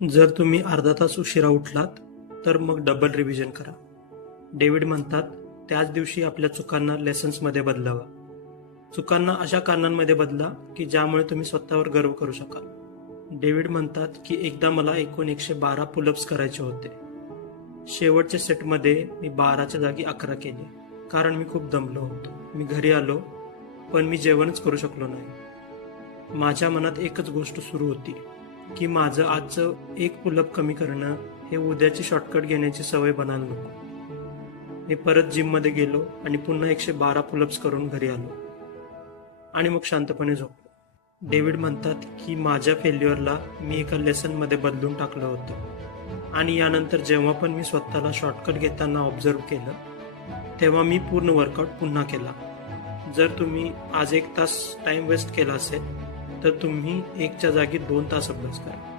जर तुम्ही अर्धा तास उशिरा उठलात तर मग डबल रिव्हिजन करा. डेव्हिड म्हणतात, त्याच दिवशी आपल्या चुकांना लेसन्समध्ये बदलावा. चुकांना अशा कारणांमध्ये बदला की ज्यामुळे तुम्ही स्वतःवर गर्व करू शकाल. डेव्हिड म्हणतात की एकदा मला एकूण 112 पुलअप्स करायचे होते. शेवटच्या सेटमध्ये मी 12च्या जागी 11 केले कारण मी खूप दमलो होतो. मी घरी आलो पण मी जेवणच करू शकलो नाही. माझ्या मनात एकच गोष्ट सुरू होती की माझं आजचं एक पुलअप कमी करणं हे उद्याची शॉर्टकट घेण्याची सवय बनायला नको. मी परत जिममध्ये गेलो आणि पुन्हा 112 पुलअप्स करून घरी आलो आणि मग शांतपणे झोपलो. डेव्हिड म्हणतात की माझ्या फेल्युअरला मी एका लेसनमध्ये बदलून टाकलं होतं आणि यानंतर जेव्हा पण मी स्वतःला शॉर्टकट घेताना ऑब्झर्व केलं तेव्हा मी पूर्ण वर्कआउट पुन्हा केला. जर तुम्ही आज 1 तास टाइम वेस्ट केला असेल तर तुम्ही 1च्या जागी 2 तास अभ्यास करा.